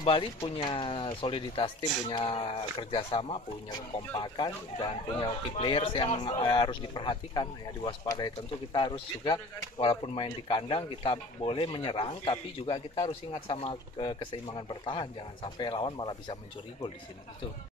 Bali punya soliditas tim, punya kerjasama, punya kekompakan, dan punya key players yang harus diperhatikan, ya diwaspadai. Tentu kita harus juga, walaupun main di kandang, kita boleh menyerang, tapi juga kita harus ingat sama keseimbangan bertahan. Jangan sampai lawan malah bisa mencuri gol di sini. Itu.